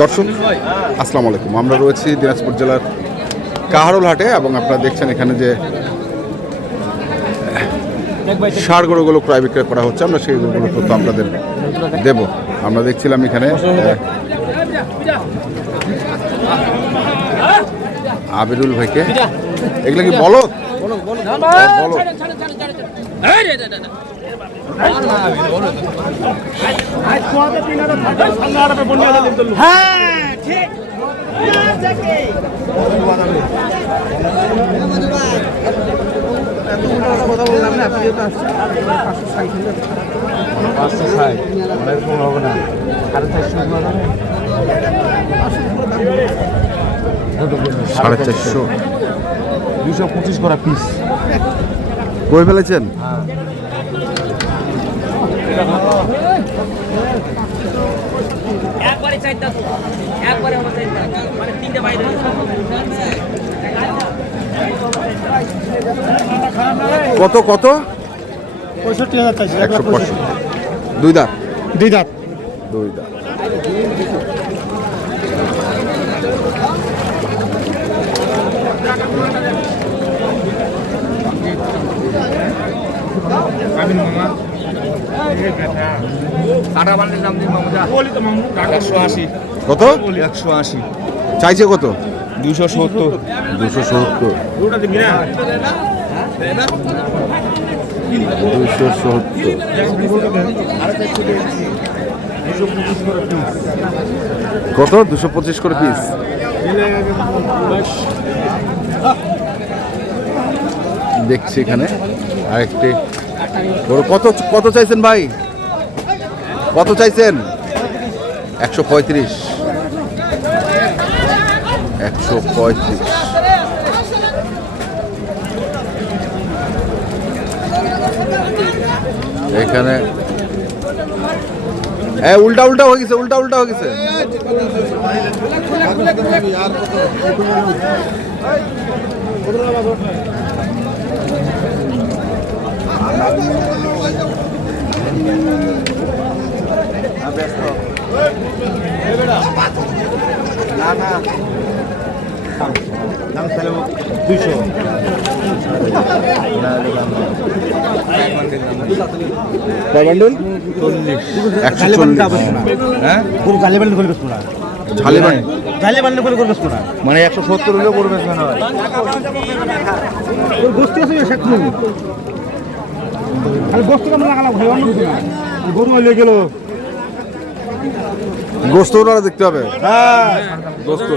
দর্শক আসসালামু আলাইকুম, আমরা রয়েছি দিনাজপুর জেলার কাহারোল হাটে এবং আপনারা দেখছেন এখানে যে ষাঁড় গরুগুলো ক্রয় বিক্রয় করা হচ্ছে। আমরা সেই গরুগুলো তথ্য আপনাদের দেব। আমরা দেখছিলাম এখানে আবিরুল ভাইকে, এগুলো কি বলো বলো সাড়ে 400 225 করা পিস কই ফেলেছেন? কত কত? 65,000। 165। দুই দাঁত দুই দাঁত। কত? 180। চাইছে কত? 270। 270। 270 কত? 225 করে পিস। দেখছি এখানে আরেকটি কত কত চাইছেন ভাই? কত চাইছেন? 135। 135। এখানে উল্টা উল্টা হয়ে গেছে, উল্টা উল্টা হয়ে গেছে। মানে 170 হলেও পড়বে গরু হলে গেল। গোস্ত ওরা দেখতে হবে। গোস্ত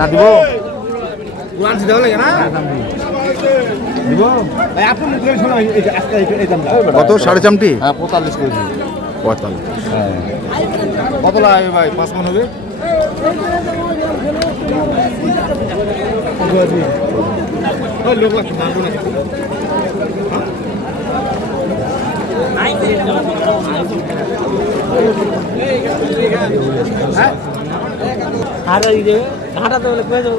না দিব কত? সাড়ে চামটি 45 করে 45। কত লাগবে ভাই? 5 মণ হবে। লোক লাগছে মারবো না। ঘাটাতে বলে কয়ে যাবো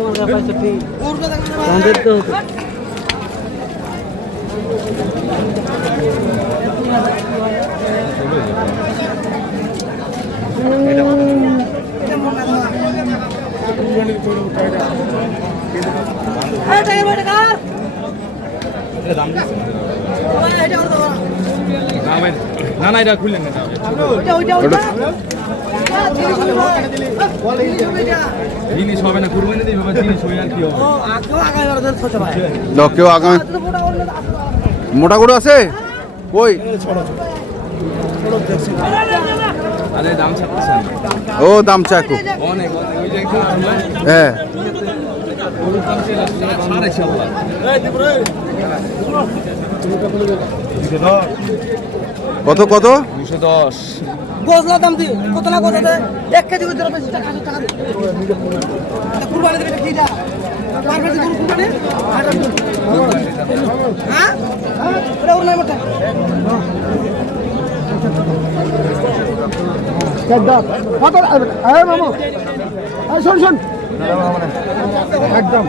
না না এটা খুললেন না। জিনিস হবে না, কুরবানি দিই বাবা, জিনিস হই আর কি হবে। কেউ আগামী মোটা গরু আছে কই? আরে দাম ছাড়তেছেন। ও দাম চাকু অনেক ওই যে একটু হ্যাঁ। গরুর দাম ছিল 4.5। কত কত? 210। গোসলা দাম দি কত না কত দে 1 কেজি করে বেশি টাকা টাকা দে কুরবানি দিবে কি দা মার্কেট দি কুরবানি হ্যাঁ ওরে ওর নাই মত একদম কত আরে মামু এই শুন শুন একদম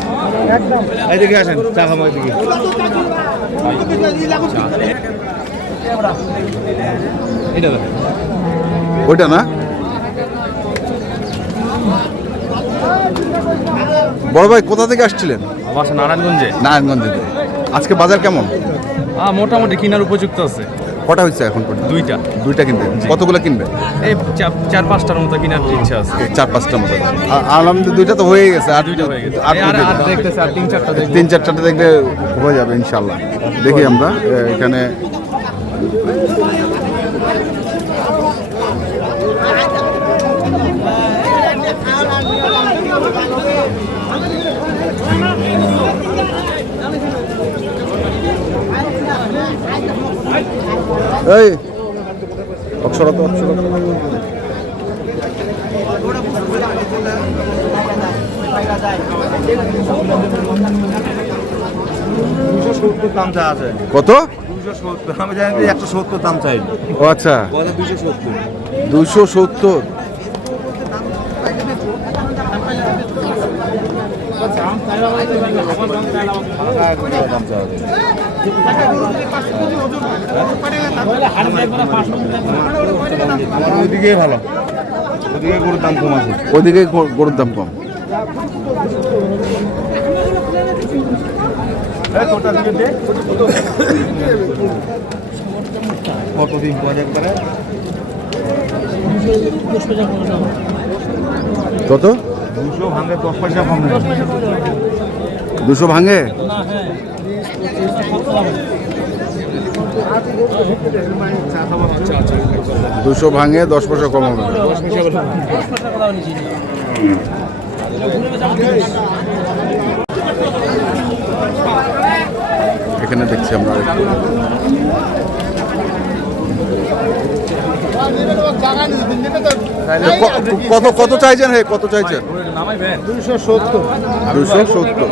একদম এইদিকে আসেন, চা খাবো এইদিকে। এটা দেখেন ওইটা না? বড় ভাই কোথা থেকে আসছিলেন? বাসা নারায়ণগঞ্জে। নারায়ণগঞ্জে থেকে। আজকে বাজার কেমন? মোটামুটি কেনার উপযুক্ত আছে। কটা হয়েছে এখন পর্যন্ত? দুইটা কিনবেন? কতগুলো কিনবেন? এই 4-5টার মতো কেনার ইচ্ছা আছে। 4-5টার মতো। আলহামদুলিল্লাহ দুইটা তো হয়ে গেছে, আর দুইটা হয়ে গেছে। আর আর দেখতেছে আর 3-4টা দেখব। 3-4টা দেখলে হয়ে যাবে ইনশাল্লাহ। দেখি আমরা এখানে এই অক্ষরত দাম চা আছে কত? 270। আমি জানি 170 দাম চাই। ও আচ্ছা, 270। 270। দাম চা আছে। ওইদিকে ভালো, ওইদিকে গরুর দাম কম আছে। ওইদিকে গরুর দাম কম। কতদিন পরে একবারে কত? 200 ভাঙে 10 পয়সা কম নেই। 200 ভাঙে? দুশো ভাঙে 10 পয়সা কম হবে। এখানে দেখছি আমরা কত কত চাইছেন? হে কত চাইছেন? 270। 270।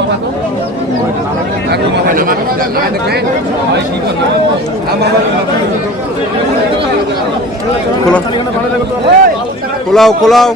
খোলাও খোলাও।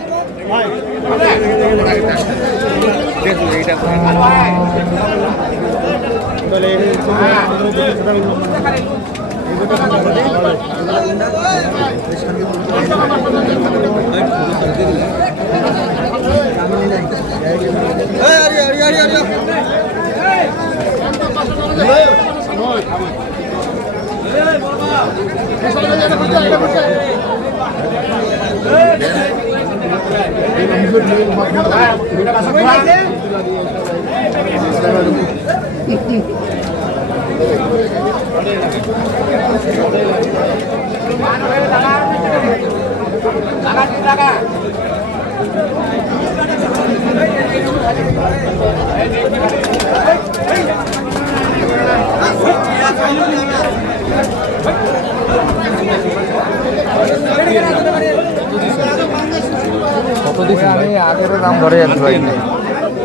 আমি আগের দাম ধরে যাচ্ছি ভাই।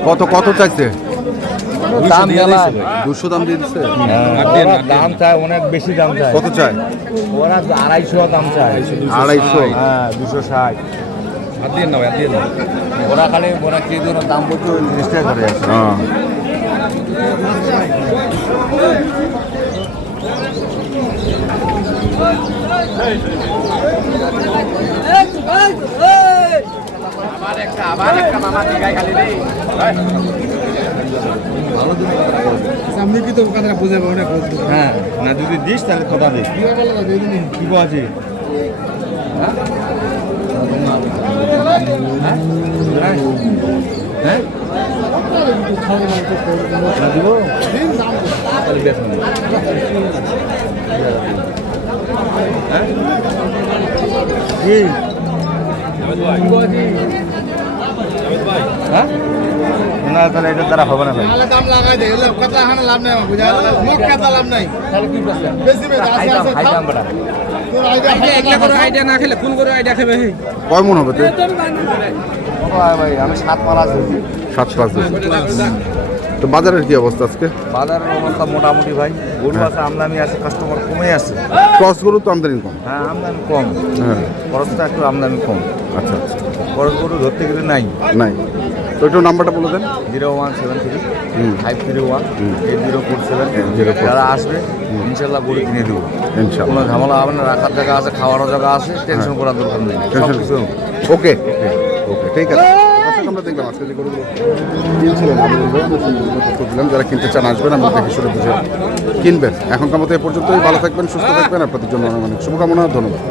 কত কত চাইছে? দাম মেলা 200 দাম দিয়ে দিচ্ছে। দাম চায় অনেক বেশি দাম চায়। কত চায়? ওরা 250 দাম চায়। 250? হ্যাঁ 260। আর দিয়ে নাও, আর দিয়ে নাও। ওরা খালি ওরা কি ধরো দাম বলছে ওই জিনিসটাই করে যাচ্ছে। হ্যাঁ আমি কি তো কথা বুঝাবো অনেক। হ্যাঁ না যদি দিস তাহলে কথা দিস কি আছে। হ্যাঁ দিব তাহলে বেতন কি হ্যাঁ না তাহলে এটার দ্বারা হবে না ভাই। দাম লাগাই দে, কথা হানা লাভ নাই আমার বুঝা মুখ কথা লাভ নাই। তাহলে কি করছেন? বেশি বেশি আছে আছে হাই দাম বড়া তোর আইডিয়া আইডিয়া না খেলে কোন করে আইডিয়া খাবে? কয় মন হবে? ভাই আমি 7 মাল আছে। 7 তো বাজারের কি অবস্থা আজকে? বাজারের অবস্থা মোটামুটি ভাই। গরু আছে, আমদানি আছে, কাস্টমার কমে আছে। ক্রস গরু তো আমদানি কম। হ্যাঁ আমদানি কম, হ্যাঁ খরচটা একটু আমদানি কম। আচ্ছা আচ্ছা, খরচ গরু ধরতে গেলে নাই। নাই তো একটু নাম্বারটা বলে দেন। 0173 531 8047 যারা আসবে ইনশাল্লাহ গরু কিনে দেবো ইনশাআল্লাহ। কোনো ঝামেলা হবে না, রাখার জায়গা আছে, খাওয়ারও জায়গা আছে, টেনশন করার দরকার নেই, সব কিছু ওকে ওকে ঠিক আছে। দর্শক, আমরা দেখলাম আজকে যে গরুগুলো কিনছিলেন আমিনুল ভাই, আমরা সেই গরুগুলো তথ্য দিলাম। যারা কিনতে চান আসবেন, আমরা দেখে শুনে বুঝে কিনবেন। এখনকার মতো এ পর্যন্তই। ভালো থাকবেন, সুস্থ থাকবেন। আপনাদের জন্য অনেক অনেক শুভকামনা। ধন্যবাদ।